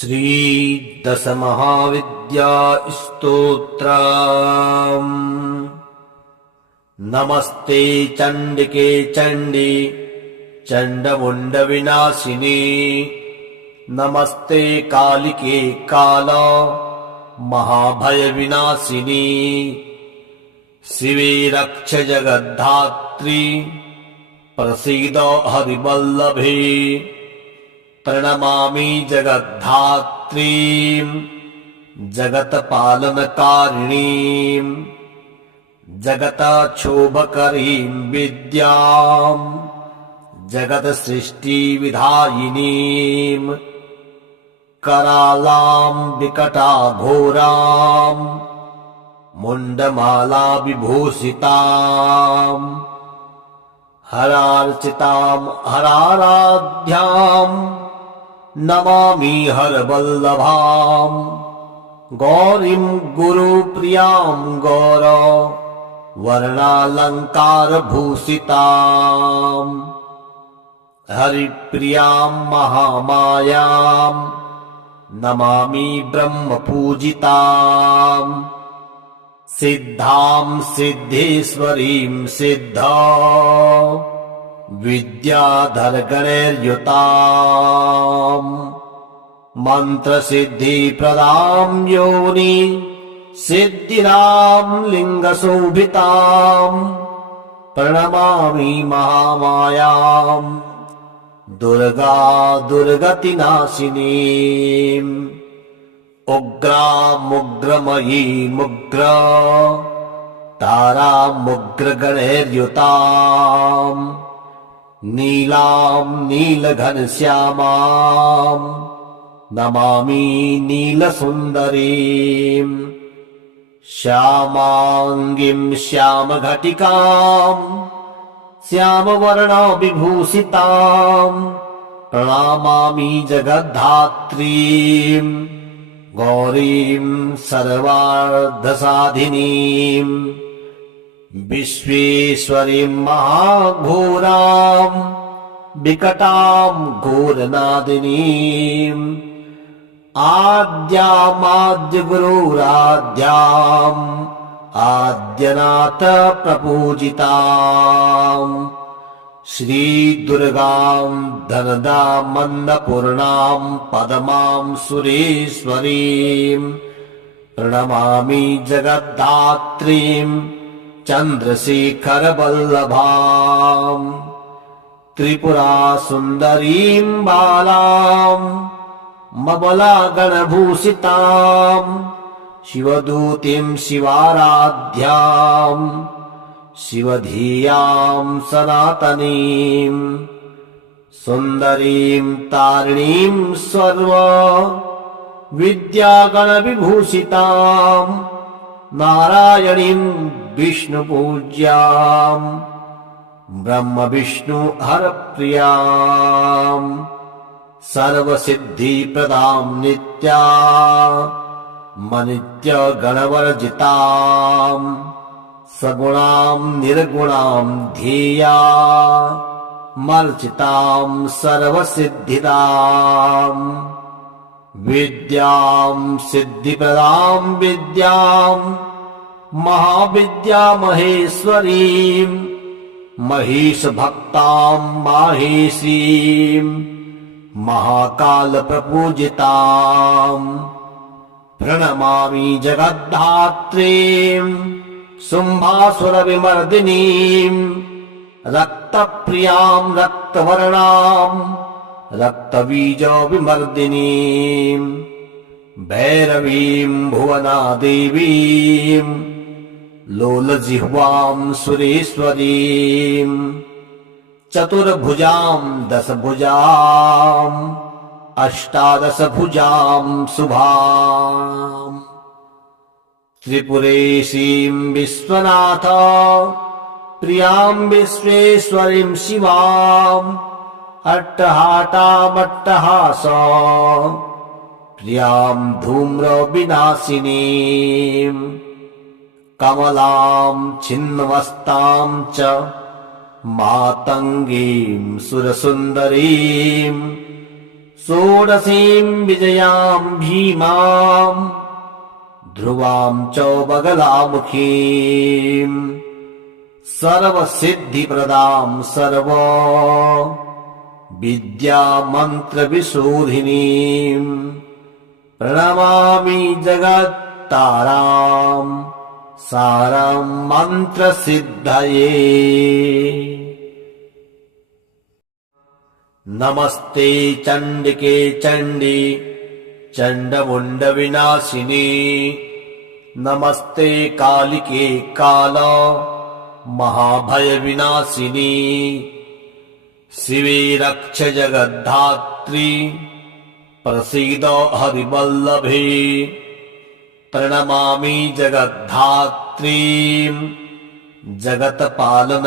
श्री दशमहाविद्या स्तोत्रम्। नमस्ते चण्डिके चण्डी चण्डमुण्ड विनाशिनी। नमस्ते कालिके काला महाभय विनाशिनी। शिवे रक्ष जगद्धात्री प्रसीद हरिवल्लभे। प्रणमामि जगद्धात्रीं जगत्पालनकारिणीं जगत्क्षोभकरीं विद्यां जगत्सृष्टिविधायिनीं करालां विकटाघोरां मुण्डमाला विभूषितां हरार्चितां हराराध्यां नमामि हरवल्लभां। गौरीं गुरुप्रियां गौर वर्णालङ्कारभूषितां हरिप्रियां महामायां नमामि ब्रह्मपूजितां। सिद्धां सिद्धेश्वरीं सिद्धा विद्याधरगणैर्युतां मन्त्रसिद्धिप्रदां योनि सिद्धिदां लिङ्गशोभितां। प्रणमामि महामायां दुर्गा दुर्गतिनाशिनीम् उग्रामुग्रमयीमुग्र तारामुग्रगणैर्युतां नीलां नीलघनश्यामां नमामि नीलसुन्दरीं। श्यामाङ्गीं श्यामघटिकां श्यामवर्णविभूषितां प्रणमामि जगद्धात्रीं गौरीं सर्वार्धसाधिनीं। विश्वेश्वरीं महाघोरां विकटां घोरनादिनीं आद्यामाद्यगुरुराध्याम् आद्यनाथ प्रपूजितां। श्रीदुर्गां धनदामन्नपूर्णां पदमां सुरेश्वरीं प्रणमामि जगद्धात्रीं चन्द्रशेखरवल्लभां। त्रिपुरासुन्दरीं बालां ममलागणभूषितां शिवदूतीं शिवाराध्यां शिवधियां सनातनीं। सुन्दरीं तारिणीं सर्व विद्यागणविभूषितां नारायणीं विष्णुपूज्यां ब्रह्मविष्णु हरप्रियां सर्वसिद्धिप्रदां नित्या मनित्यगणवर्जितां सगुणां निर्गुणां ध्येया मर्चितां सर्वसिद्धिदां। विद्यां सिद्धिप्रदां विद्यां महाविद्या महेश्वरीं महिषभक्तां माहेशीं महाकालप्रपूजितां। प्रणमामि जगद्धात्रीं शुम्भासुरविमर्दिनीं रक्तप्रियां रक्तवर्णां रक्तबीजविमर्दिनीं भैरवीं भुवनादेवीं लोलजिह्वां सुरेश्वरीं चतुर्भुजां दशभुजां अष्टादशभुजां शुभां। त्रिपुरेशीं विश्वनाथ प्रियां विश्वेश्वरीं शिवां अट्टहाटामट्टहास प्रियां धूम्रविनाशिनीं कमलां छिन्नमस्तां च मातङ्गीं सुरसुन्दरीं षोडशीं विजयां भीमां ध्रुवां च बगलामुखीं सर्वसिद्धिप्रदां सर्व विद्यामन्त्रविशोधिनीं प्रणमामि जगत्तारां सारं मन्त्रसिद्धये। नमस्ते चण्डिके चण्डी चण्डमुण्डविनाशिनी नमस्ते कालिके काल महाभयविनाशिनी शिवे रक्ष जगद्धात्री प्रसीद हरिवल्लभे प्रणमामि जगद्धात्रीं जगत्पालनकारिणीं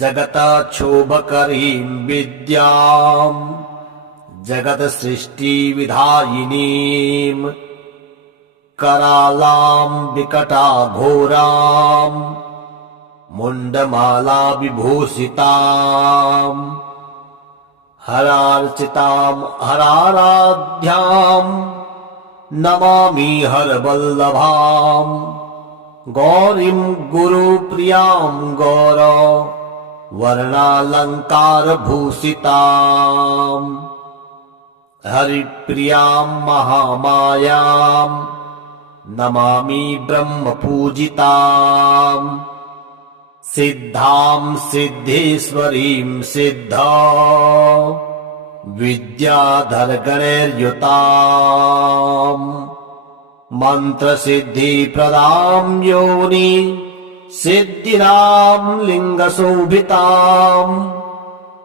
जगत्क्षोभकरीं विद्यां जगत्सृष्टिविधायिनीं करालां विकटाघोरां मुण्डमाला विभूषितां हरार्चितां हराराध्यां नमामि हरवल्लभां गौरीं गुरुप्रियां गौर वर्णालङ्कारभूषितां हरिप्रियां महामायां नमामि ब्रह्मपूजितां सिद्धां सिद्धेश्वरीं सिद्धा विद्याधरगणैर्युतां मन्त्रसिद्धिप्रदां योनि सिद्धिदां लिङ्गशोभितां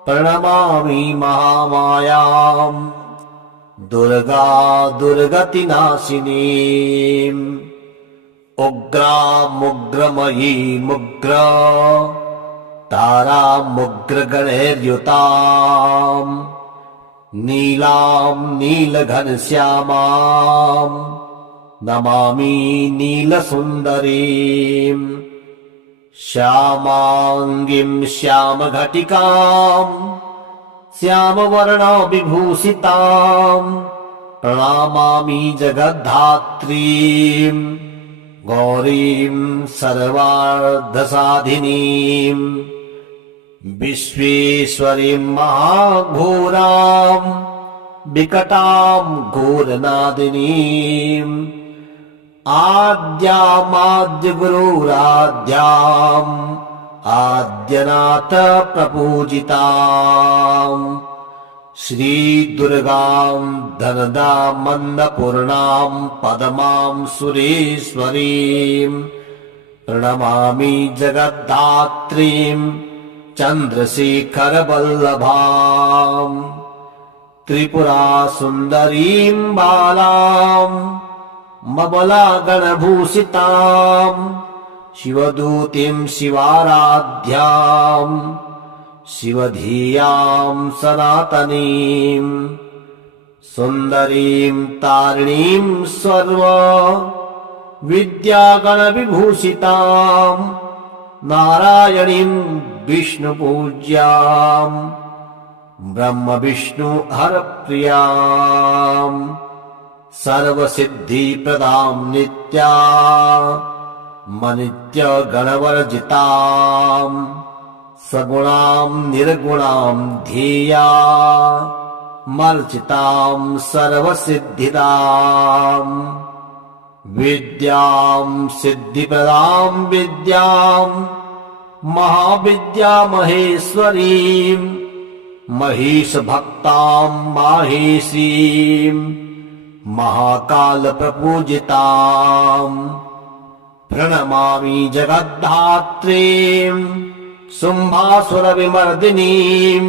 प्रणमामि महामायां दुर्गा दुर्गतिनाशिनीम् उग्रामुग्रमयीमुग्र तारामुग्रगणैर्युतां नीलां नीलघनश्यामां नमामि नीलसुन्दरीं श्यामाङ्गीं श्यामघटिकां श्यामवर्णविभूषितां प्रणमामि जगद्धात्रीं गौरीं सर्वार्धसाधिनीं विश्वेश्वरीं महाघोरां विकटां घोरनादिनीं आद्यामाद्यगुरुराध्याम् आद्यनाथ प्रपूजितां श्रीदुर्गां धनदामन्नपूर्णां पदमां सुरेश्वरीं प्रणमामि जगद्धात्रीं चन्द्रशेखरवल्लभां त्रिपुरासुन्दरीं बालां ममलागणभूषितां शिवदूतीं शिवाराध्यां शिवधियां सनातनीं सुन्दरीं तारिणीं सर्व विद्यागणविभूषितां नारायणीं विष्णुपूज्यां ब्रह्मविष्णु हरप्रियां सर्वसिद्धिप्रदां नित्या मनित्यगणवर्जितां सगुणां निर्गुणां ध्येया मर्चितां सर्वसिद्धिदां विद्यां सिद्धिप्रदां विद्यां महाविद्यामहेश्वरीं महिषभक्तां माहेशीं महाकालप्रपूजितां प्रणमामि जगद्धात्रीं शुम्भासुरविमर्दिनीं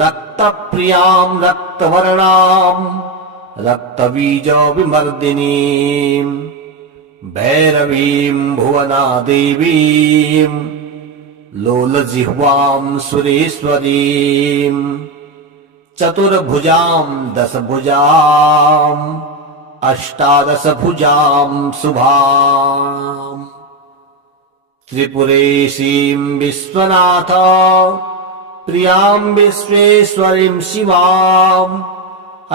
रक्तप्रियां रक्तवर्णां रक्तबीजविमर्दिनीं भैरवीं भुवनादेवीं लोलजिह्वां सुरेश्वरीं चतुर्भुजां दशभुजां अष्टादशभुजां शुभां त्रिपुरेशीं विश्वनाथ प्रियां विश्वेश्वरीं शिवाम्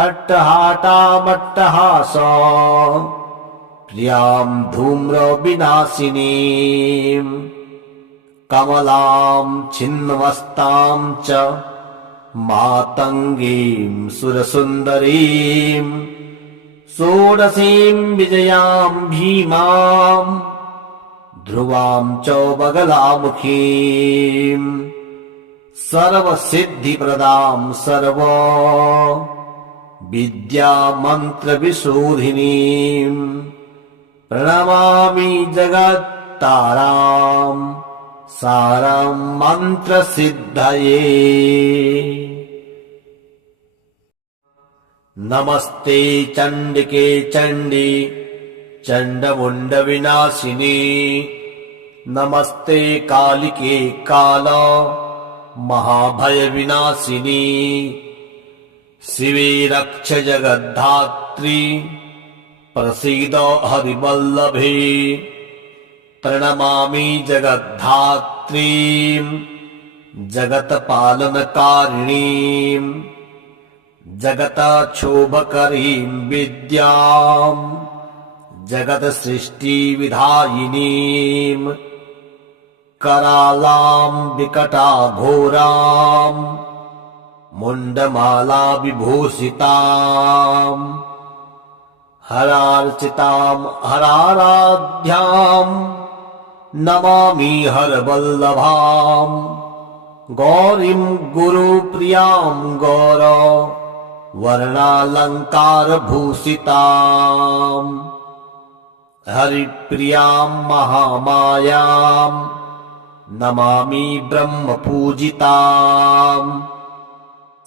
अट्टहाटामट्टहासां प्रियां धूम्रविनाशिनीं कमलां छिन्नमस्तां च मातङ्गीं सुरसुन्दरीं षोडशीं विजयां भीमां ध्रुवां च बगलामुखीं सर्वसिद्धिप्रदां सर्व विद्यामन्त्रविशोधिनीं प्रणमामि जगत्तारां सारं मन्त्रसिद्धये। नमस्ते चण्डिके चण्डी चण्डमुण्डविनाशिनी नमस्ते कालिके काल महाभयविनाशिनी शिवे रक्ष जगद्धात्री प्रसीद हरिवल्लभे प्रणमामि जगद्धात्रीं जगत्पालनकारिणीं जगत्क्षोभकरीं विद्यां जगत्सृष्टिविधायिनीं करालां विकटाघोरां मुण्डमाला विभूषितां हरार्चितां हराराध्यां नमामि हरवल्लभां गौरीं गुरुप्रियां गौरवर्णालङ्कारभूषितां हरिप्रियां महामायां नमामि ब्रह्मपूजितां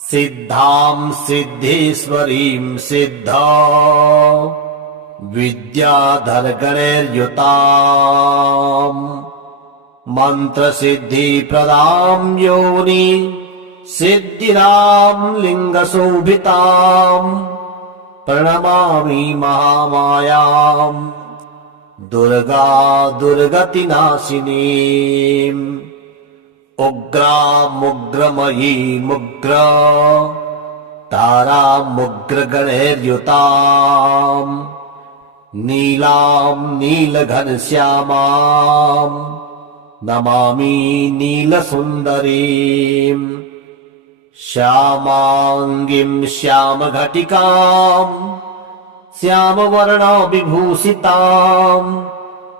सिद्धां सिद्धेश्वरीं सिद्धा विद्याधरगणैर्युतां मन्त्रसिद्धिप्रदां योनि सिद्धिदां लिङ्गशोभितां प्रणमामि महामायां दुर्गा दुर्गतिनाशिनीम् उग्रामुग्रमयीमुग्र तारामुग्रगणैर्युतां नीलां नीलघनश्यामां नमामि नीलसुन्दरीं श्यामाङ्गीं श्यामघटिकां श्यामवर्णविभूषितां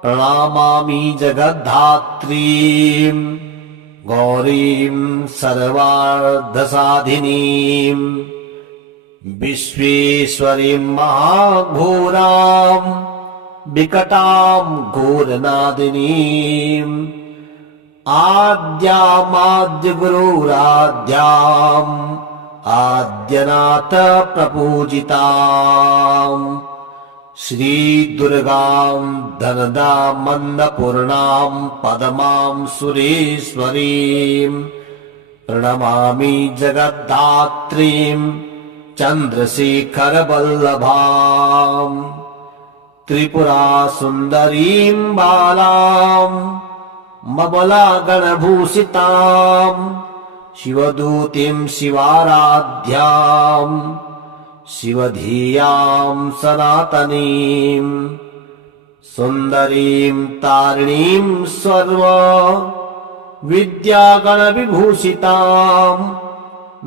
प्रणमामि जगद्धात्रीं गौरीं सर्वार्धसाधिनीं विश्वेश्वरीं महाघोरां विकटां घोरनादिनीं आद्यामाद्यगुरुराद्याम् आद्यनाथ प्रपूजितां श्रीदुर्गां धनदामन्नपूर्णां पदमां सुरेश्वरीं प्रणमामि जगद्धात्रीं चन्द्रशेखरवल्लभां त्रिपुरासुन्दरीं बालां मबलागणभूषितां शिवदूतीं शिवाराध्यां शिवधियां सनातनीं सुन्दरीं तारिणीं सर्व विद्यागणविभूषितां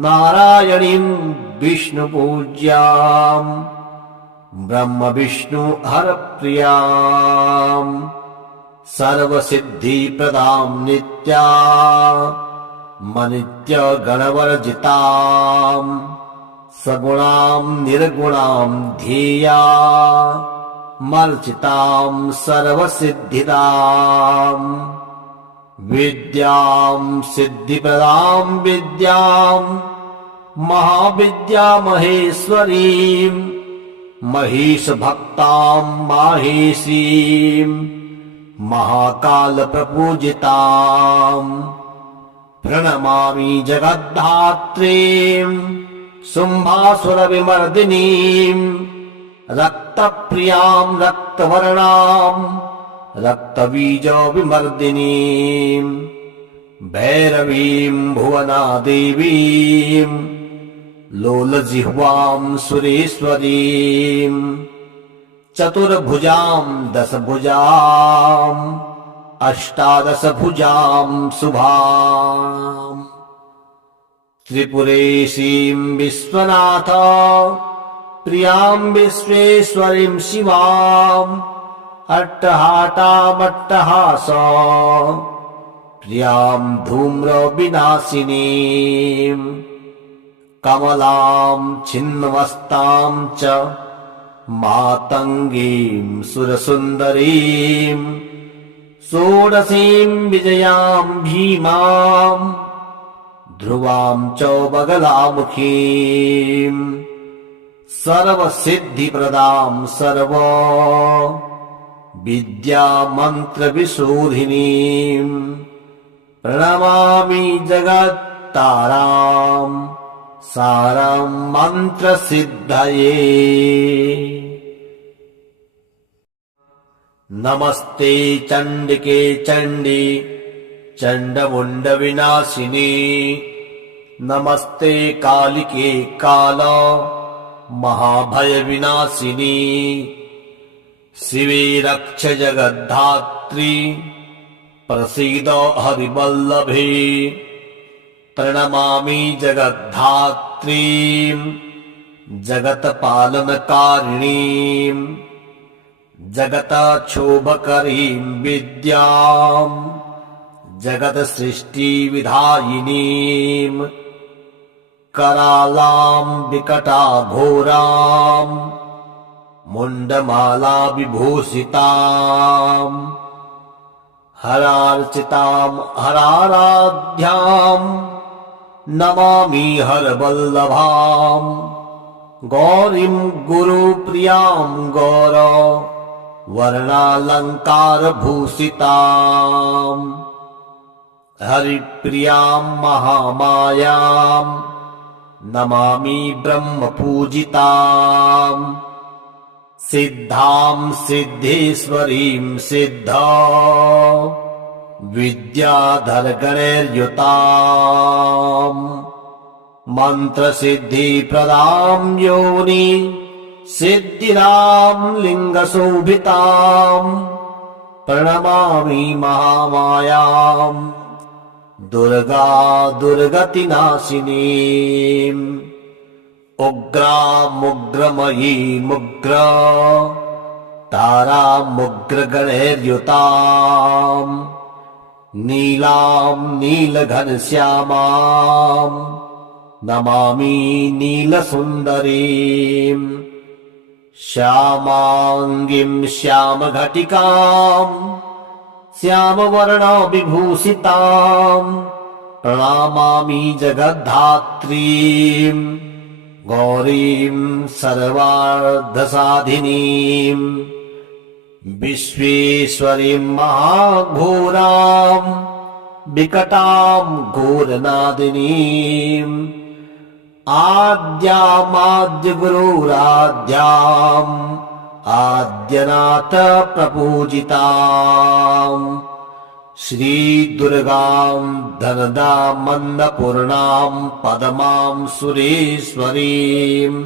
नारायणीं विष्णुपूज्यां ब्रह्मविष्णु हरप्रियां सर्वसिद्धिप्रदां नित्या मनित्यगणवर्जितां सगुणां निर्गुणां ध्येया मर्चितां सर्वसिद्धिदां विद्यां सिद्धिप्रदां विद्यां महाविद्यामहेश्वरीं महिषभक्तां माहेशीं महाकालप्रपूजितां प्रणमामि जगद्धात्रीं शुम्भासुरविमर्दिनीं रक्तप्रियां रक्तवर्णां रक्तबीजविमर्दिनीं भैरवीम् भुवनादेवीम् लोलजिह्वाम् सुरेश्वरीम् चतुर्भुजाम् दशभुजाम् अष्टादशभुजाम् शुभाम् त्रिपुरेशीम् विश्वनाथ प्रियाम् विश्वेश्वरीम् शिवाम् अट्टहाटामट्टहास प्रियाम् धूम्रविनाशिनीम् कमलाम् छिन्नमस्ताम् च मातङ्गीम् सुरसुन्दरीम् षोडशीम् विजयाम् भीमाम् ध्रुवाम् च बगलामुखीम् सर्वसिद्धिप्रदाम् सर्व विद्यामन्त्रविशोधिनीम् प्रणमामि जगत्ताराम् सारम् मन्त्रसिद्धये। नमस्ते चण्डिके चण्डी चण्डमुण्डविनाशिनी नमस्ते कालिके काल महाभयविनाशिनी शिवे रक्ष जगद्धात्री प्रसीद हरिवल्लभे प्रणमामि जगद्धात्रीम् जगत्पालनकारिणीम् जगत्क्षोभकरीम् विद्याम् जगत्सृष्टिविधायिनीम् करालाम् विकटाघोराम् मुण्डमाला विभूषिताम् हरार्चिताम् हराराध्याम् नमामि हरवल्लभाम् गौरीम् गुरुप्रियाम् गौर वर्णालङ्कारभूषिताम् हरिप्रियाम् महामायाम् नमामि ब्रह्मपूजिताम् सिद्धाम् सिद्धेश्वरीम् सिद्धा विद्याधरगणैर्युताम् मन्त्रसिद्धिप्रदाम् योनि सिद्धिराम् लिङ्गशोभिताम् प्रणमामि महामायाम् दुर्गा दुर्गतिनाशिनीम् उग्रामुग्रमयीमुग्र तारामुग्रगणैर्युताम् नीलाम् नीलघनश्यामाम् नमामि नीलसुन्दरीम् श्यामाङ्गीम् श्यामघटिकाम् श्यामवर्णविभूषिताम् प्रणमामि जगद्धात्रीम् गौरीम् सर्वार्धसाधिनीम् विश्वेश्वरीम् महाघोराम् विकटाम् घोरनादिनीम् आद्यामाद्यगुरुराद्याम् आद्यनाथ प्रपूजिताम् श्रीदुर्गाम् धनदामन्नपूर्णाम् पदमाम् सुरेश्वरीम्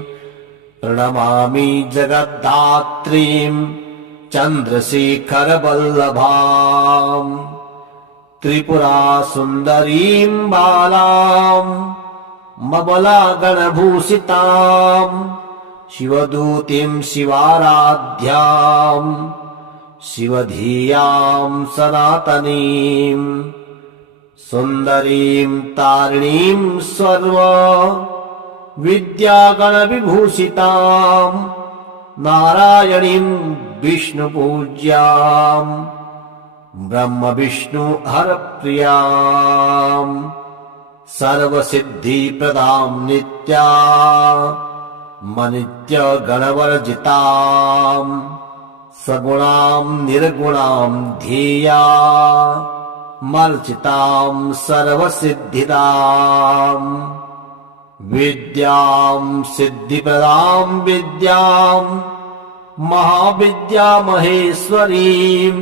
प्रणमामि जगद्धात्रीम् चन्द्रशेखरवल्लभाम् त्रिपुरासुन्दरीम् बालाम् ममलागणभूषिताम् शिवदूतीम् शिवाराध्याम् शिवधियाम् सनातनीम् सुन्दरीम् तारिणीम् सर्व विद्यागणविभूषिताम् नारायणीम् विष्णुपूज्याम् ब्रह्मविष्णु हरप्रियाम् सर्वसिद्धिप्रदाम् नित्या मनित्यगणवर्जिताम् सगुणाम् निर्गुणाम् ध्येया मर्चिताम् सर्वसिद्धिदाम् विद्याम् सिद्धिप्रदाम् विद्याम् महाविद्यामहेश्वरीम्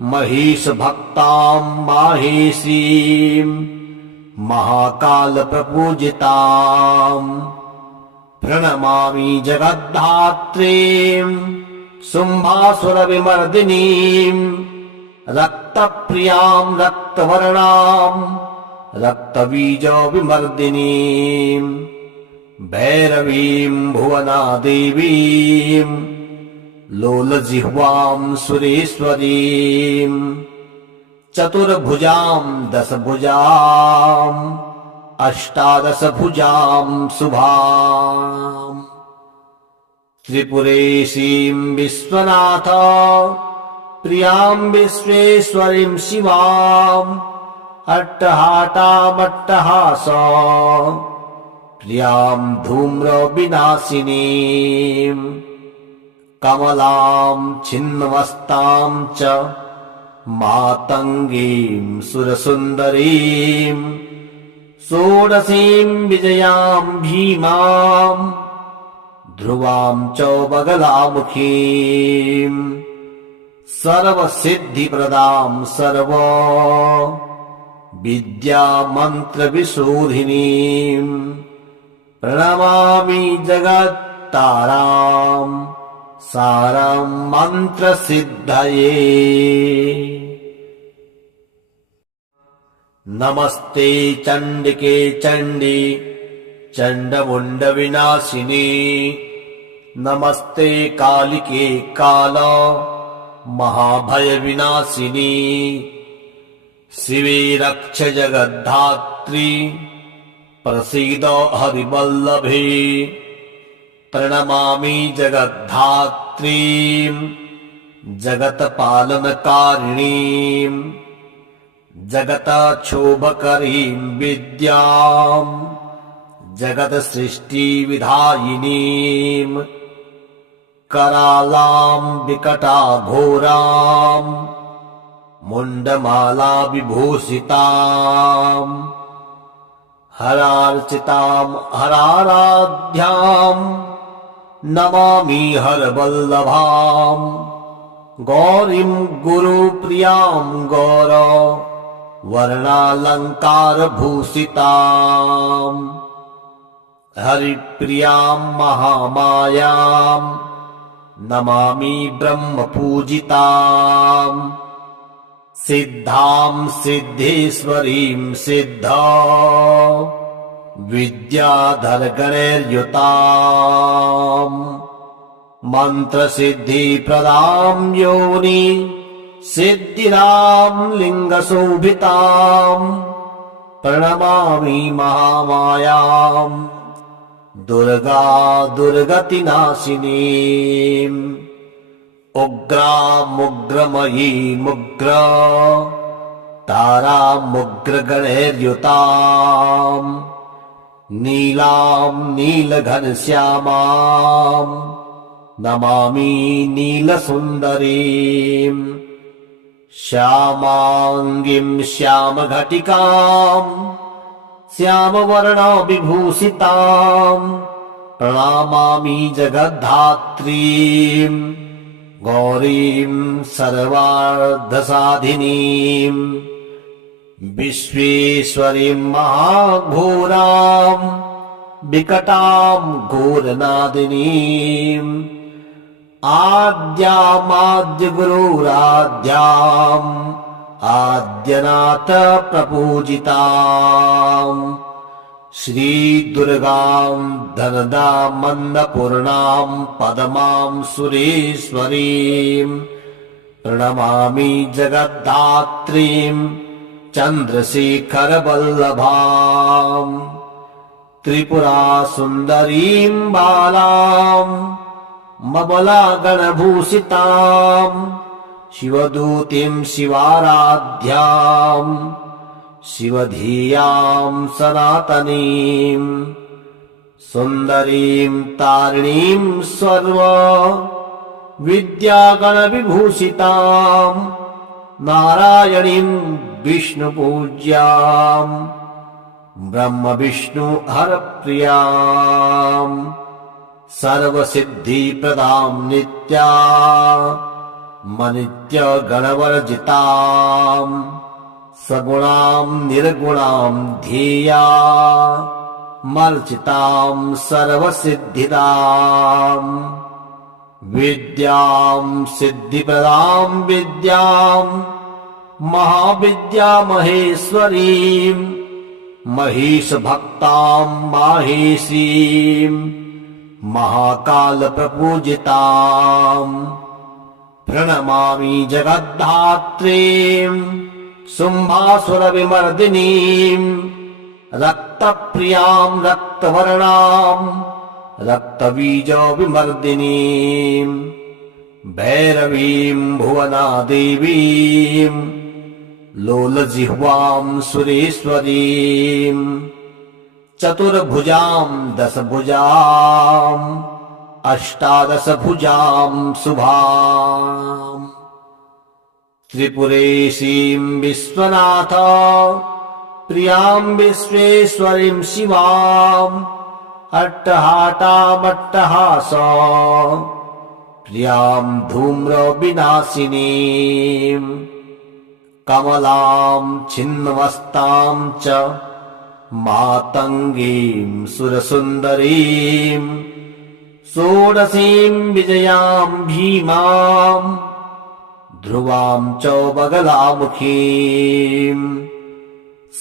महीश भक्तां माहेशीं महाकाल प्रपूजितां प्रणमामि जगद्धात्रीं शुम्भासुर विमर्दिनीं रक्तप्रियां रक्तवर्णां रक्तबीज विमर्दिनीं भैरवीं भुवनादेवीं लोलजिह्वां सुरेश्वरीं चतुर्भुजां दशभुजां अष्टादशभुजां शुभां त्रिपुरेशीं विश्वनाथ प्रियां विश्वेश्वरीं शिवाम् अट्टहाटामट्टहास प्रियां धूम्रविनाशिनीं कमलां छिन्नमस्तां च मातङ्गीं सुरसुन्दरीं षोडशीं विजयां भीमां ध्रुवां च बगलामुखीं सर्वसिद्धिप्रदां सर्व विद्या मंत्र विशोधिनीं प्रणमामि जगत्तारां सारं मंत्र सिद्धये। नमस्ते चंडिके चंडी चंडमुंड विनाशिनी नमस्ते कालिके काल महाभय विनाशिनी शिवे रक्ष जगद्धात्री प्रसीद हरिवल्लभे प्रणमामि जगद्धात्रीं जगत्पालनकारिणीं जगत्क्षोभकरीं विद्यां जगत्सृष्टिविधायिनीं करालां विकटाघोरां मुण्डमाला विभूषितां हरार्चितां हराराध्यां नमामि हरवल्लभां गौरीं गुरुप्रियां गौर वर्णालङ्कारभूषितां हरिप्रियां महामायां नमामि ब्रह्मपूजितां सिद्धां सिद्धेश्वरीं सिद्धा विद्याधरगणैर्युतां मन्त्रसिद्धिप्रदां योनि सिद्धिदां लिङ्गशोभितां प्रणमामि महामायां दुर्गा दुर्गतिनाशिनीं उग्रामुग्रमयीमुग्र तारामुग्रगणैर्युतां नीलां नीलघनश्यामां नमामि नीलसुन्दरीं श्यामाङ्गीं श्यामघटिकां श्यामवर्णविभूषितां प्रणमामि जगद्धात्रीं गौरीं सर्वार्धसाधिनीं विश्वेश्वरीं महाघोरां विकटां घोरनादिनीं आद्यामाद्यगुरुराध्याम् आद्यनाथ प्रपूजितां श्रीदुर्गां धनदामन्नपूर्णां पदमां सुरेश्वरीं प्रणमामि जगद्धात्रीं चन्द्रशेखरवल्लभां त्रिपुरासुन्दरीं बालां ममलागणभूषितां शिवदूतीं शिवाराध्यां शिवधियां सनातनीं सुन्दरीं तारिणीं सर्व विद्यागणविभूषितां नारायणीं विष्णुपूज्यां ब्रह्मविष्णु हरप्रियां सर्वसिद्धिप्रदां नित्या मनित्य गणवर्जिताम् सगुणाम् निर्गुणाम् ध्येया मर्चिताम् सर्वसिद्धिदाम् विद्याम् सिद्धिप्रदाम् विद्याम् महाविद्यामहेश्वरीम् महिषभक्ताम् माहेशीम् महाकालप्रपूजिताम् प्रणमामि जगद्धात्रीम् शुम्भासुरविमर्दिनीम् रक्तप्रियाम् रक्तवर्णाम् रक्तबीजविमर्दिनीम् भैरवीम् भुवनादेवीम् लोलजिह्वाम् सुरेश्वरीम् चतुर्भुजाम् दशभुजाम् अष्टादशभुजाम् शुभाम् त्रिपुरेशीम् विश्वनाथ प्रियाम् विश्वेश्वरीम् शिवाम् अट्टहाटामट्टहास प्रियाम् धूम्रविनाशिनीम् कमलाम् छिन्नमस्ताम् च मातङ्गीम् सुरसुन्दरीम् षोडशीम् विजयाम् भीमाम् ध्रुवाम् च बगलामुखीम्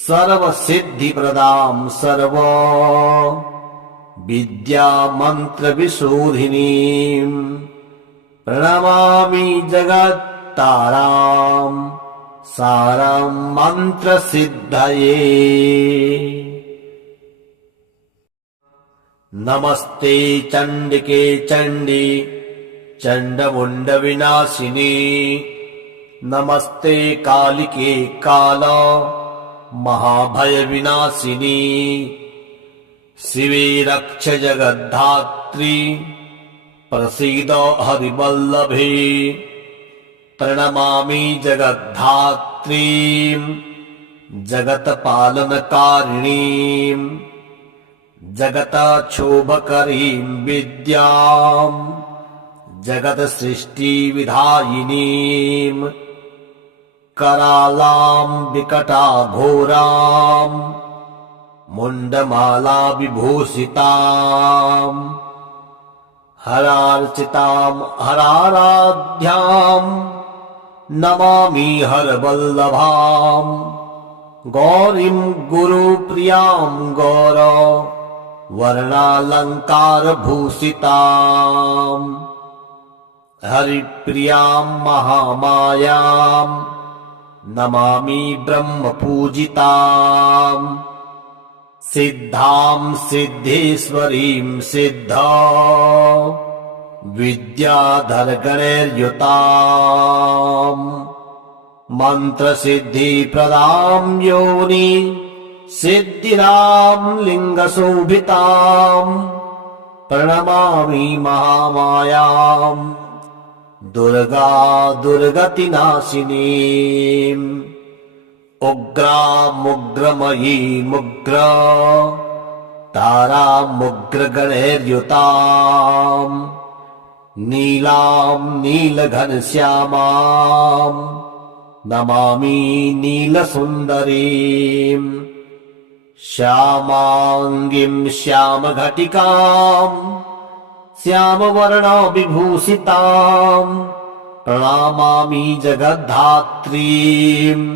सर्वसिद्धिप्रदाम् सर्व विद्यामन्त्रविशोधिनीम् प्रणमामि जगत्ताराम् सारम् मन्त्रसिद्धये नमस्ते चण्डिके चण्डी चण्डमुण्डविनाशिनी नमस्ते कालिके काल महाभयविनाशिनी शिवे रक्ष जगद्धात्री प्रसीद हरिवल्लभे प्रणमामि जगद्धात्रीम् जगत्पालनकारिणीम् जगत्क्षोभकरीम् विद्याम् जगत्सृष्टिविधायिनीम् करालाम् विकटाघोराम् मुण्डमाला विभूषिताम् हरार्चिताम् हराराध्याम् नमामि हरवल्लभाम् गौरीम् गुरुप्रियाम् गौर वर्णालङ्कारभूषिताम् हरिप्रियाम् महामायाम् नमामि ब्रह्मपूजिताम् सिद्धाम् सिद्धेश्वरीम् सिद्धा विद्याधरगणैर्युताम् मन्त्रसिद्धिप्रदाम् योनि सिद्धिराम् लिङ्गशोभिताम् प्रणमामि महामायाम् दुर्गा दुर्गतिनाशिनीम् उग्रामुग्रमयीमुग्र तारामुग्रगणैर्युताम् नीलाम् नीलघनश्यामाम् नमामि नीलसुन्दरीम् श्यामाङ्गीम् श्यामघटिकाम् श्यामवर्णविभूषिताम् प्रणमामि जगद्धात्रीम्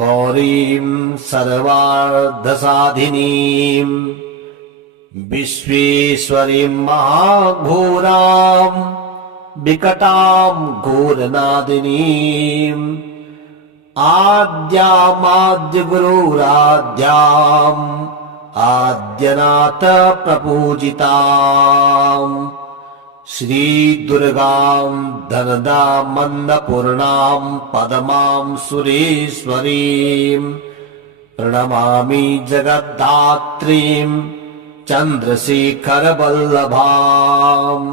गौरीम् सर्वार्धसाधिनीम् विश्वेश्वरीम् महाघोराम् विकटाम् घोरनादिनीम् आद्यामाद्यगुरुराद्याम् आद्यनाथ प्रपूजिताम् श्रीदुर्गाम् धनदामन्नपूर्णाम् पदमाम् सुरेश्वरीम् प्रणमामि जगद्धात्रीम् चन्द्रशेखरवल्लभाम्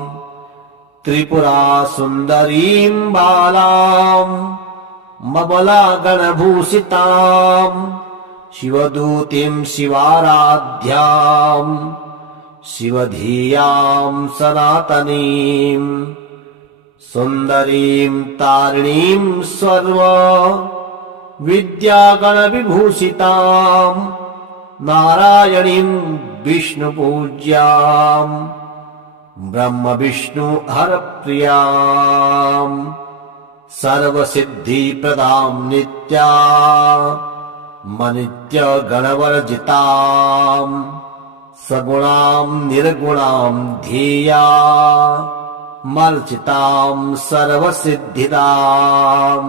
त्रिपुरासुन्दरीम् बालाम् मबलागणभूषिताम् शिवदूतीम् शिवाराध्याम् शिवधियाम् सनातनीम् सुन्दरीं तारिणीं सर्व विद्यागणविभूषितां नारायणीं विष्णुपूज्यां ब्रह्मविष्णु हरप्रियां सर्वसिद्धिप्रदां नित्या मनित्यगणवर्जितां सगुणां निर्गुणां ध्येया मर्चितां सर्वसिद्धिदां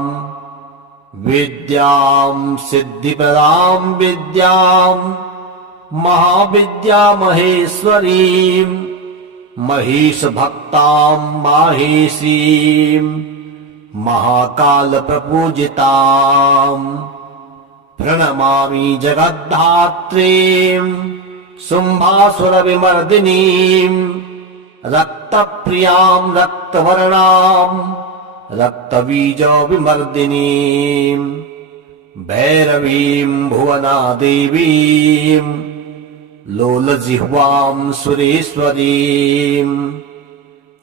विद्यां सिद्धिप्रदां विद्यां महाविद्यामहेश्वरीं महिषभक्तां माहेशीं महाकालप्रपूजितां प्रणमामि जगद्धात्रीं शुम्भासुरविमर्दिनीं रक्तप्रियां रक्तवर्णां रक्तबीजविमर्दिनीं भैरवीं भुवनादेवीं लोलजिह्वां सुरेश्वरीं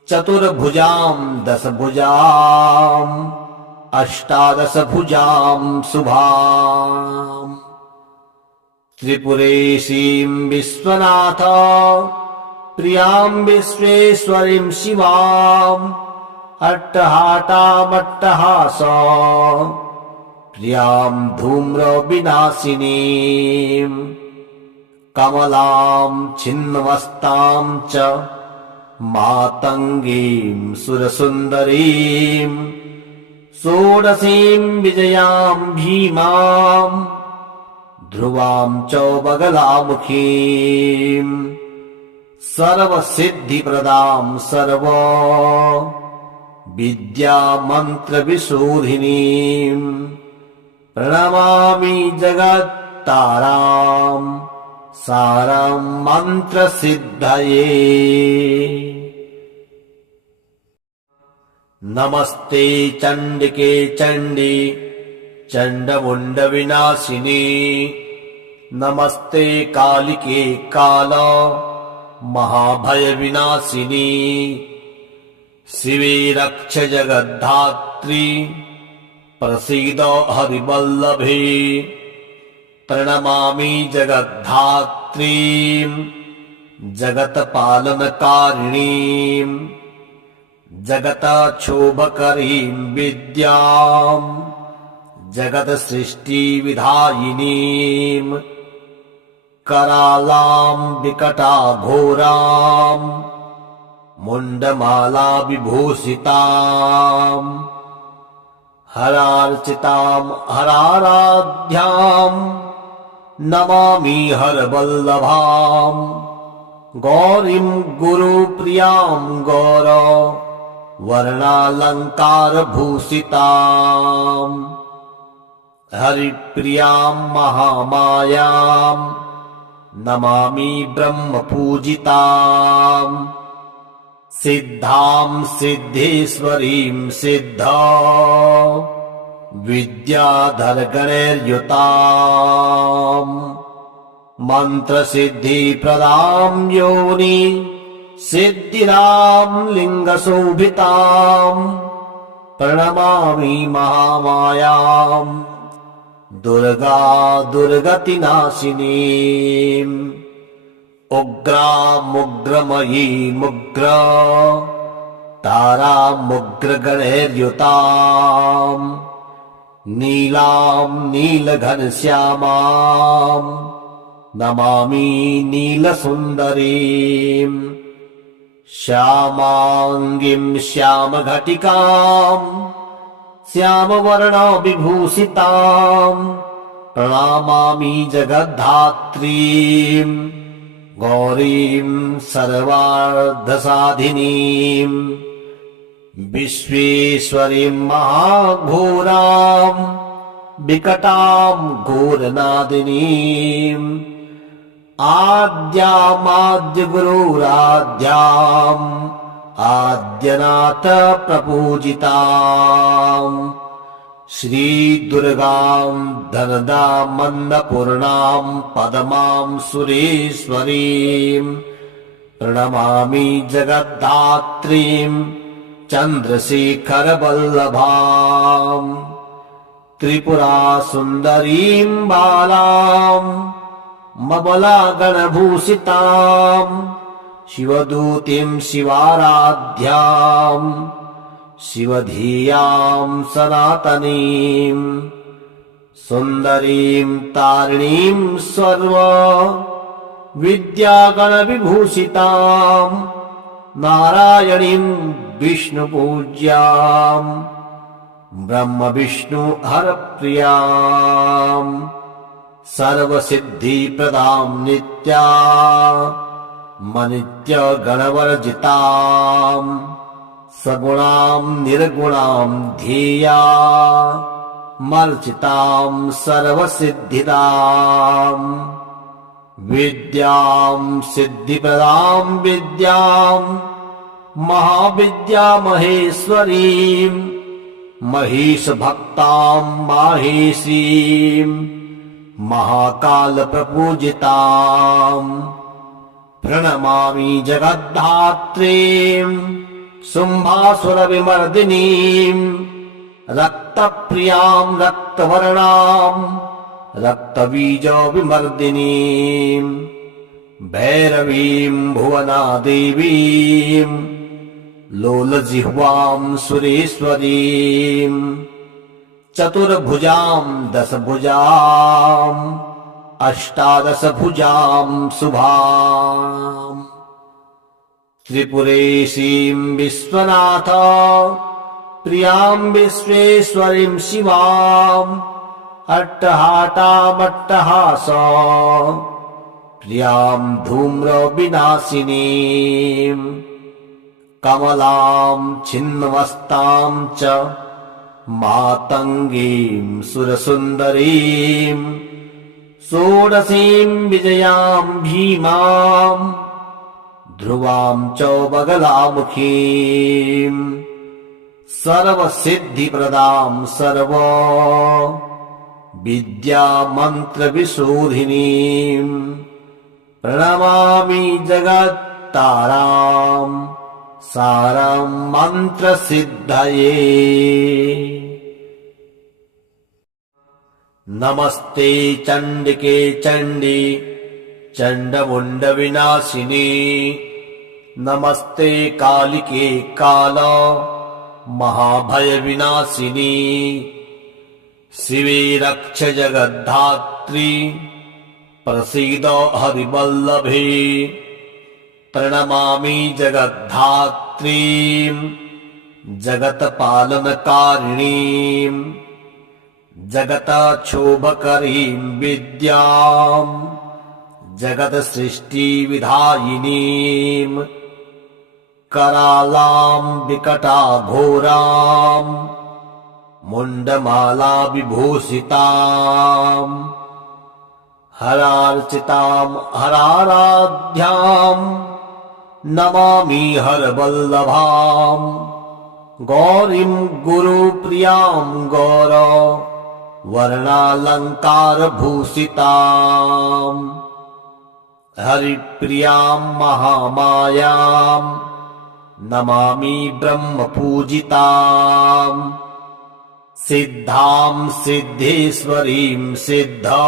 चतुर्भुजां दशभुजां अष्टादशभुजां शुभां त्रिपुरेशीं विश्वनाथ प्रियां विश्वेश्वरीं शिवाम् अट्टहाटामट्टहास प्रियां धूम्रविनाशिनीं कमलां छिन्नमस्तां च मातङ्गीं सुरसुन्दरीं षोडशीं विजयां भीमां ध्रुवां च बगलामुखीं सर्वसिद्धिप्रदां सर्व विद्यामन्त्रविशोधिनीं प्रणमामि जगत्तारां सारं मन्त्रसिद्धये। नमस्ते चण्डिके चण्डी चण्डमुण्डविनाशिनी नमस्ते कालिके काल महाभयविनाशिनी शिवे रक्ष जगद्धात्री प्रसीद हरिवल्लभे प्रणमामि जगद्धात्रीं जगत्पालनकारिणीं जगत्क्षोभकरीं विद्यां जगत्सृष्टिविधायिनीं करालां विकटाघोरां मुण्डमाला विभूषितां हरार्चितां हराराध्यां नमामि हरवल्लभां गौरीं गुरुप्रियां गौर वर्णालङ्कारभूषितां हरिप्रियां महामायां नमामि ब्रह्मपूजितां सिद्धां सिद्धेश्वरीं सिद्धा विद्याधरगणैर्युतां मन्त्रसिद्धिप्रदां योनि सिद्धिदां लिङ्गशोभितां प्रणमामि महामायां दुर्गा दुर्गतिनाशिनीम् उग्रामुग्रमयीमुग्र तारामुग्रगणैर्युतां नीलां नीलघनश्यामां नमामि नीलसुन्दरीं श्यामाङ्गीं श्यामघटिकां श्यामवर्णविभूषितां प्रणमामि जगद्धात्रीं गौरीं सर्वार्धसाधिनीं विश्वेश्वरीं महाघोरां विकटां घोरनादिनीं आद्यामाद्यगुरुराद्याम् आद्यनाथ प्रपूजिताम् श्रीदुर्गां धनदामन्नपूर्णां पदमां सुरेश्वरीं प्रणमामि जगद्धात्रीं चन्द्रशेखरवल्लभाम् त्रिपुरा सुन्दरीम् बालाम् ममलागणभूषिताम् शिवदूतीम् शिवाराध्याम् शिवधियाम् सनातनीम् सुन्दरीम् तारिणीम् सर्व विद्यागणविभूषिताम् नारायणीम् विष्णुपूज्याम् ब्रह्म विष्णु हरप्रियाम् सर्वसिद्धिप्रदाम् नित्या मनित्य गणवर्जिताम् सगुणाम् निर्गुणाम् ध्येया मर्चिताम् सर्वसिद्धिदाम् विद्याम् सिद्धिप्रदाम् विद्याम् महाविद्या महेश्वरीम् महेश भक्ताम् माहेशीम् महाकाल प्रपूजिताम् प्रणमामि जगद्धात्रीम् शुम्भासुर विमर्दिनीम् रक्तप्रियाम् रक्तवर्णाम् रक्तबीज विमर्दिनीम् भैरवीम् भुवनादेवीम् लोलजिह्वाम् सुरेश्वरीम् चतुर्भुजाम् दशभुजाम् अष्टादशभुजाम् शुभाम् त्रिपुरेशीम् विश्वनाथ प्रियाम् विश्वेश्वरीम् शिवाम् अट्टहाटामट्टहास प्रियाम् धूम्रविनाशिनीम् कमलाम् छिन्नमस्ताम् च मातङ्गीम् सुरसुन्दरीम् षोडशीम् विजयाम् भीमाम् ध्रुवाम् च बगलामुखीम् सर्वसिद्धिप्रदाम् सर्व विद्यामन्त्रविशोधिनीम् प्रणमामि जगत्ताराम् सारम् मन्त्रसिद्धये नमस्ते चण्डिके चण्डी चण्डमुण्डविनाशिनी नमस्ते कालिके काल महाभयविनाशिनी शिवे रक्ष जगद्धात्री प्रसीद हरिवल्लभे प्रणमामि जगद्धात्रीम् जगत्पालनकारिणीम् जगत्क्षोभकरीम् विद्याम् जगत्सृष्टिविधायिनीम् करालाम् विकटाघोराम् मुण्डमाला विभूषिताम् हरार्चिताम् हराराध्याम् नमामि हरवल्लभाम् गौरीम् गुरुप्रियाम् गौर वर्णालङ्कारभूषिताम् हरिप्रियाम् महामायाम् नमामि ब्रह्मपूजिताम् सिद्धाम् सिद्धेश्वरीम् सिद्धा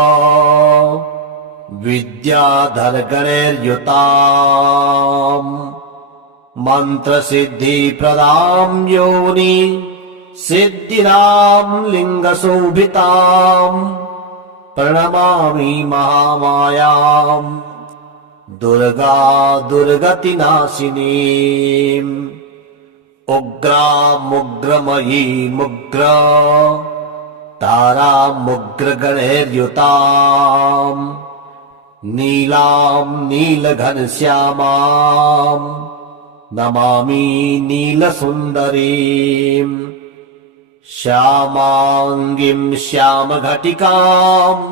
विद्याधरगणैर्युताम् मन्त्रसिद्धिप्रदाम् योनि सिद्धिदाम् लिङ्गशोभिताम् प्रणमामि महामायाम् दुर्गा दुर्गतिनाशिनीम् उग्रामुग्रमयीमुग्र तारामुग्रगणैर्युताम् नीलाम् नीलघनश्यामाम् नमामि नीलसुन्दरीम् श्यामाङ्गीम् श्यामघटिकाम्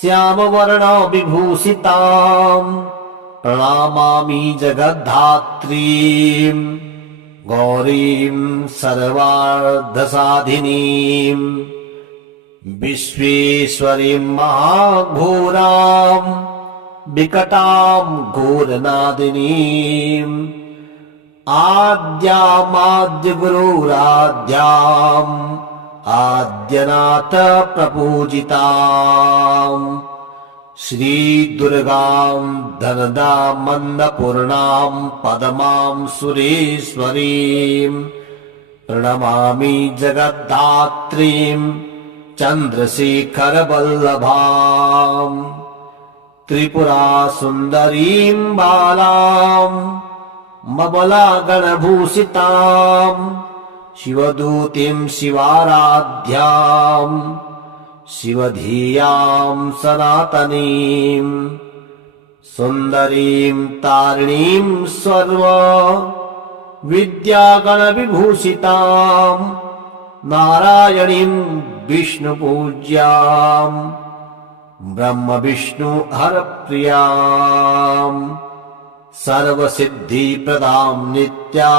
श्यामवर्णविभूषिताम् प्रणमामि जगद्धात्रीम् गौरीम् सर्वार्धसाधिनीम् विश्वेश्वरीम् महाघोराम् विकटाम् घोरनादिनीम् आद्यामाद्यगुरुराद्याम् आद्यनाथ प्रपूजिताम् श्रीदुर्गाम् धनदामन्नपूर्णाम् पदमाम् सुरेश्वरीम् प्रणमामि जगद्धात्रीम् चन्द्रशेखरवल्लभाम् त्रिपुरासुन्दरीम् बालाम् ममलागणभूषिताम् शिवदूतीम् शिवाराध्याम् शिवधियाम् सनातनीम् सुन्दरीम् तारिणीम् सर्व विद्यागणविभूषिताम् नारायणीम् विष्णुपूज्याम् ब्रह्म विष्णु हरप्रियाम् सर्वसिद्धिप्रदाम् नित्या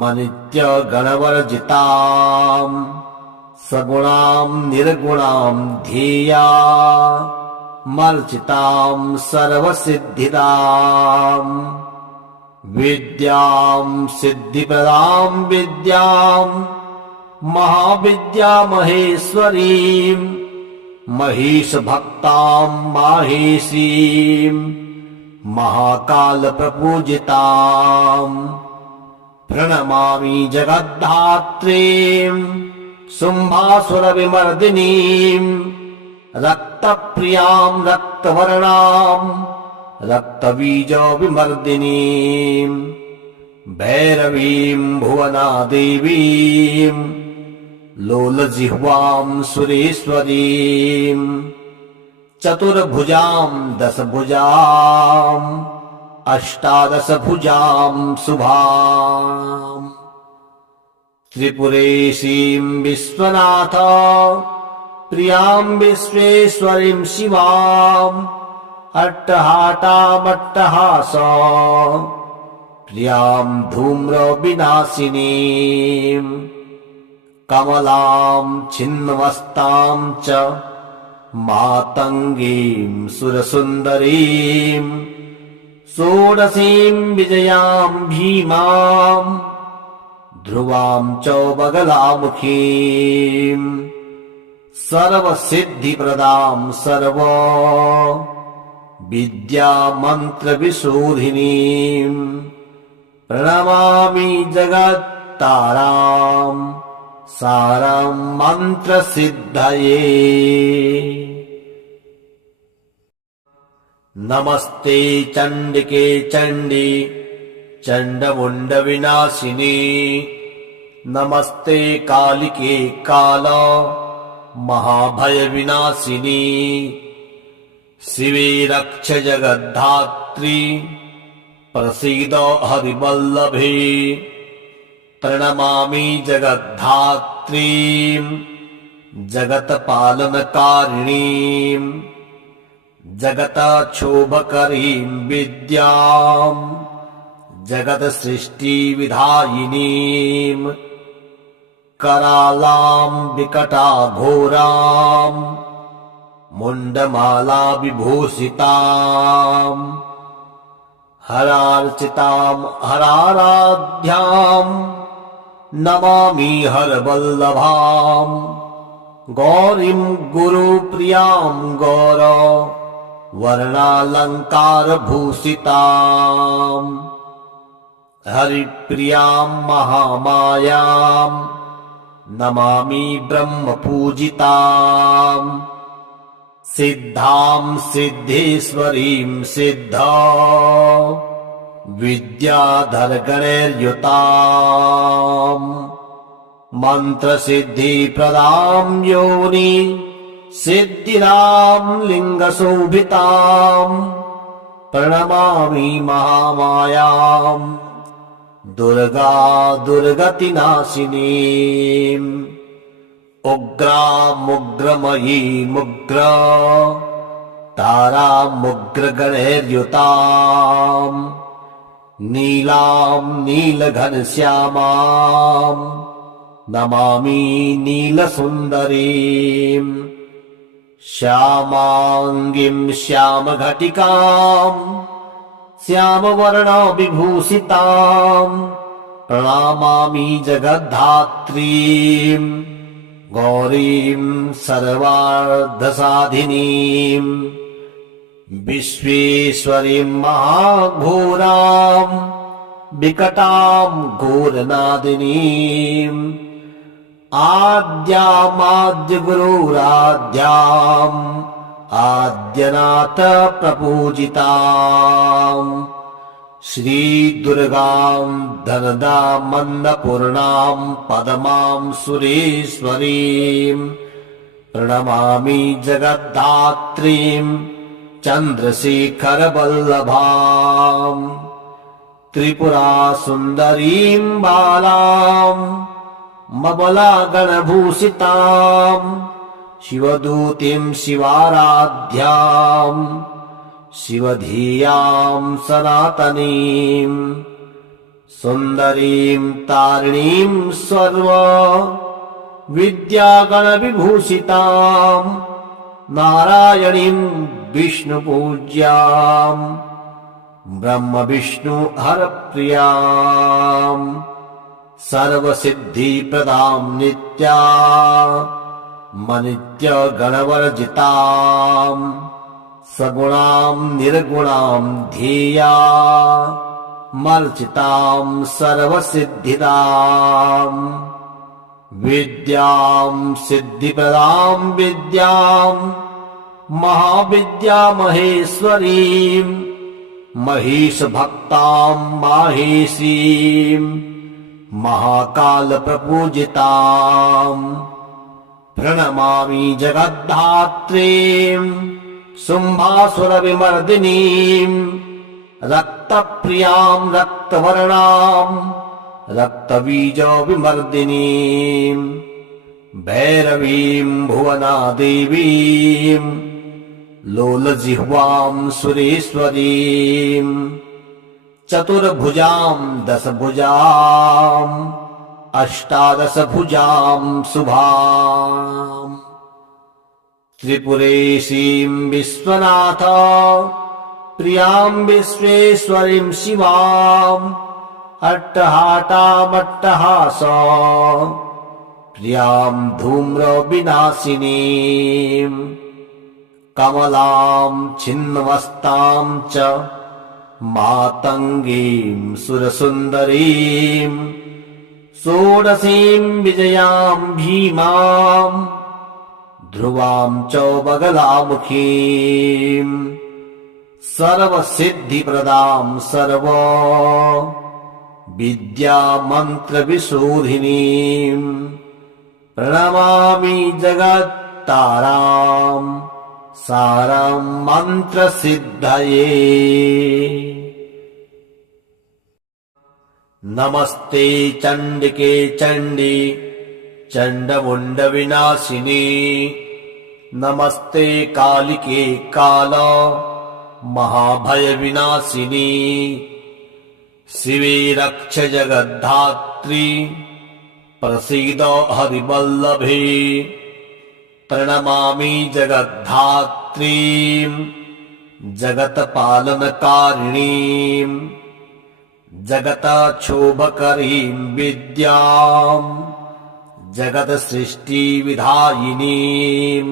मनित्य गणवर्जिताम् सगुणाम् निर्गुणाम् ध्येया मर्चिताम् सर्वसिद्धिदाम् विद्याम् सिद्धिप्रदाम् विद्याम् महाविद्यामहेश्वरीम् महिषभक्ताम् माहेशीम् महाकालप्रपूजिताम् प्रणमामि जगद्धात्रीम् शुम्भासुरविमर्दिनीम् रक्तप्रियाम् रक्तवर्णाम् रक्तबीजविमर्दिनीम् भैरवीम् भुवनादेवीम् लोलजिह्वाम् सुरेश्वरीम् चतुर्भुजाम् दशभुजाम् अष्टादशभुजाम् शुभाम् त्रिपुरेशीम् विश्वनाथ प्रियाम् विश्वेश्वरीम् शिवाम् अट्टहाटामट्टहास प्रियाम् धूम्रविनाशिनीम् कमलाम् छिन्नमस्ताम् च मातङ्गीम् सुरसुन्दरीम् षोडशीम् विजयाम् भीमाम् ध्रुवाम् च बगलामुखीम् सर्वसिद्धिप्रदाम् सर्व विद्यामन्त्रविशोधिनीम् प्रणमामि जगत्ताराम् सारम् मन्त्रसिद्धये नमस्ते चण्डिके चण्डी चण्डमुण्डविनाशिनी नमस्ते कालिके काल महाभयविनाशिनी शिवे रक्ष जगद्धात्री प्रसीद हरिवल्लभे प्रणमामि जगद्धात्रीम् जगत्पालनकारिणीम् जगत्क्षोभकरीम् विद्याम् जगत्सृष्टिविधायिनीम् करालाम् विकटाघोराम् मुण्डमाला विभूषिताम् हरार्चिताम् हराराध्याम् नमामि हरवल्लभाम् गौरीम् गुरुप्रियाम् गौर वर्णालङ्कारभूषिताम् हरिप्रियाम् महामायाम् नमामि ब्रह्मपूजिताम् सिद्धाम् सिद्धेश्वरीम् सिद्धा विद्याधरगणैर्युताम् मन्त्रसिद्धिप्रदाम् योनि सिद्धिदाम् लिङ्गशोभिताम् प्रणमामि महामायाम् दुर्गा दुर्गतिनाशिनीम् उग्रामुग्रमयीमुग्र तारामुग्रगणैर्युताम् नीलाम् नीलघनश्यामाम् नमामि नीलसुन्दरीम् श्यामाङ्गीम् श्यामघटिकाम् श्यामवर्ण विभूषिताम् प्रणमामि जगद्धात्रीम् गौरीं सर्वार्धसाधिनीम् विश्वेश्वरीं महाघोरां विकटां घोरनादिनीम् आद्यामाद्यगुरुराद्याम् आद्यनाथ प्रपूजिताम् श्रीदुर्गां धनदामन्नपूर्णां पदमां सुरेश्वरीं प्रणमामि जगद्धात्रीं चन्द्रशेखरवल्लभाम् त्रिपुरासुन्दरीं बालां मबलागणभूषितां शिवदूतीं शिवाराध्यां शिवधियां सनातनीं सुन्दरीं तारिणीं सर्व विद्यागणविभूषितां नारायणीं विष्णुपूज्यां ब्रह्म विष्णु हरप्रियां सर्वसिद्धिप्रदां नित्या मनित्यगणवर्जितां सगुणां निर्गुणां ध्येया मर्चितां सर्वसिद्धिदां विद्यां सिद्धिप्रदां विद्यां महाविद्यामहेश्वरीं महिषभक्तां माहेशीं महाकालप्रपूजितां प्रणमामि जगद्धात्रीं शुम्भासुरविमर्दिनीं रक्तप्रियां रक्तवर्णां रक्तबीजविमर्दिनीं भैरवीं भुवनादेवीं लोलजिह्वां सुरेश्वरीं चतुर्भुजां दशभुजां अष्टादशभुजां शुभाम् त्रिपुरेशीं विश्वनाथ प्रियां विश्वेश्वरीं शिवाम् अट्टहाटामट्टहास प्रियां धूम्रविनाशिनीं कमलां छिन्नमस्तां च मातङ्गीं सुरसुन्दरीं षोडशीं विजयां भीमां ध्रुवां च बगलामुखीं सर्वसिद्धिप्रदां सर्व विद्यामन्त्रविशोधिनीं प्रणमामि जगत्तारां सारं मन्त्रसिद्धये। नमस्ते चण्डिके चण्डी चण्डमुण्डविनाशिनी नमस्ते कालिके काल महाभयविनाशिनी शिवे रक्ष जगद्धात्री प्रसीद हरिवल्लभे प्रणमामि जगद्धात्रीं जगत्पालनकारिणीं जगत्क्षोभकरीं विद्यां जगत्सृष्टिविधायिनीं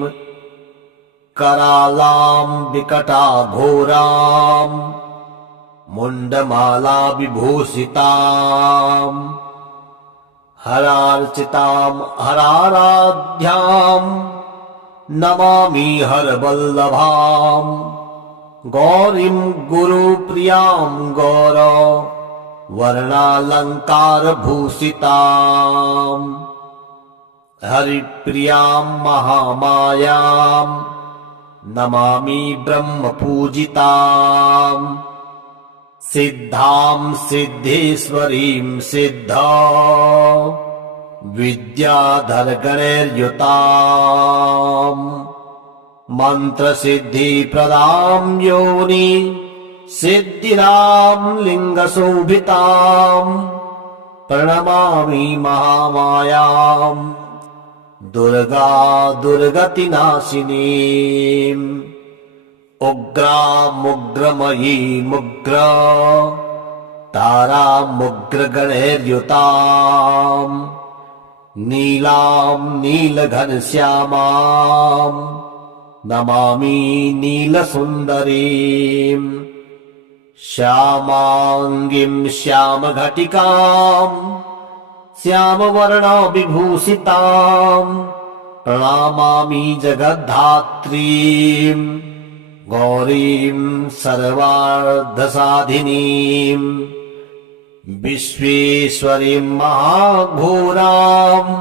करालां विकटाघोरां मुण्डमाला विभूषितां हरार्चितां हराराध्यां नमामि हरवल्लभां गौरीं गुरुप्रियां गौर वर्णालङ्कारभूषितां हरिप्रियां महामायां नमामि ब्रह्मपूजितां सिद्धां सिद्धेश्वरीं सिद्धा विद्याधरगणैर्युतां मन्त्रसिद्धिप्रदां योनि सिद्धिदां लिङ्गशोभितां प्रणमामि महामायां दुर्गा दुर्गतिनाशिनीं उग्रामुग्रमयीमुग्र तारामुग्रगणैर्युताम् नीलाम् नीलघनश्यामाम् नमामि नीलसुन्दरीम् श्यामाङ्गीम् श्यामघटिकाम् श्यामवर्णविभूषिताम् प्रणमामि जगद्धात्रीम् गौरीम् सर्वार्धसाधिनीम् विश्वेश्वरीम् महाघोराम्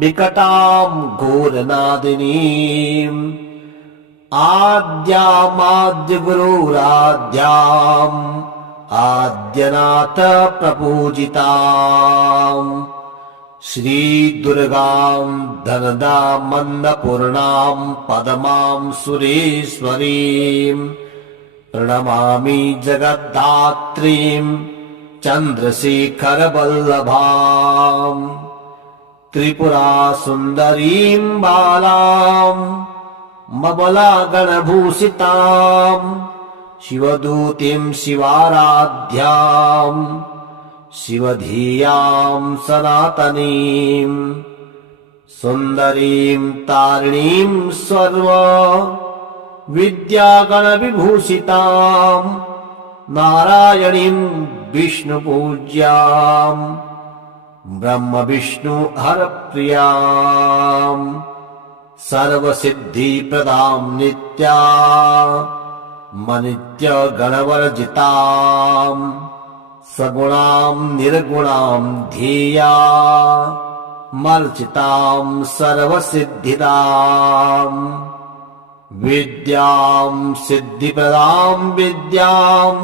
विकटाम् घोरनादिनीम् आद्यामाद्यगुरुराद्याम् आद्यनाथ प्रपूजिताम् श्रीदुर्गाम् धनदामन्नपूर्णाम् पदमाम् सुरेश्वरीम् प्रणमामि जगद्धात्रीम् चन्द्रशेखरवल्लभाम् त्रिपुरासुन्दरीम् बालाम् ममलागणभूषिताम् शिवदूतीम् शिवाराध्याम् शिवधियाम् सनातनीम् सुन्दरीम् तारिणीम् सर्व विद्यागणविभूषिताम् नारायणीम् विष्णुपूज्याम् ब्रह्मविष्णु हरप्रियाम् सर्वसिद्धिप्रदाम् नित्या मनित्यगणवर्जिताम् सगुणाम् निर्गुणाम् ध्येया मर्चिताम् सर्वसिद्धिदाम् विद्याम् सिद्धिप्रदाम् विद्याम्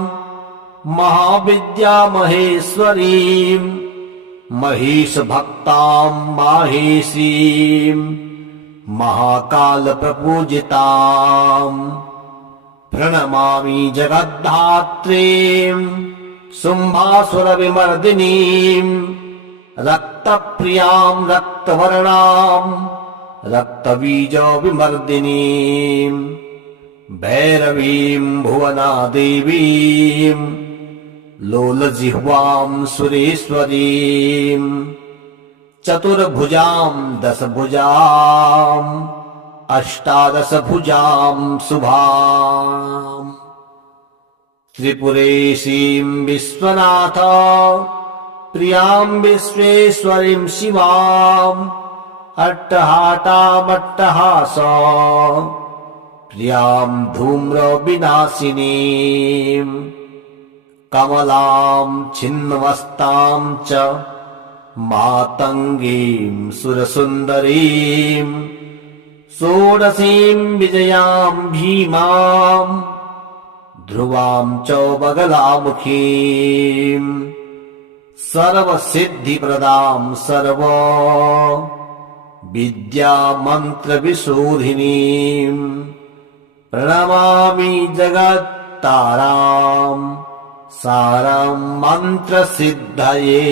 महाविद्यामहेश्वरीम् महिषभक्ताम् माहेशीम् महाकालप्रपूजिताम् प्रणमामि जगद्धात्रीम् शुम्भासुरविमर्दिनीम् रक्तप्रियाम् रक्तवर्णाम् रक्तबीजविमर्दिनीम् भैरवीम् भुवनादेवीम् लोलजिह्वाम् सुरेश्वरीम् चतुर्भुजाम् दशभुजाम् अष्टादशभुजाम् शुभाम् त्रिपुरेशीम् विश्वनाथ प्रियाम् विश्वेश्वरीम् शिवाम् अट्टहाटामट्टहास प्रियाम् धूम्रविनाशिनीम् कमलाम् छिन्नमस्ताम् च मातङ्गीम् सुरसुन्दरीम् षोडशीम् विजयाम् भीमाम् ध्रुवाम् च बगलामुखीम् सर्वसिद्धिप्रदाम् सर्व विद्यामन्त्रविशोधिनीम् प्रणमामि जगत्ताराम् सारम् मन्त्रसिद्धये।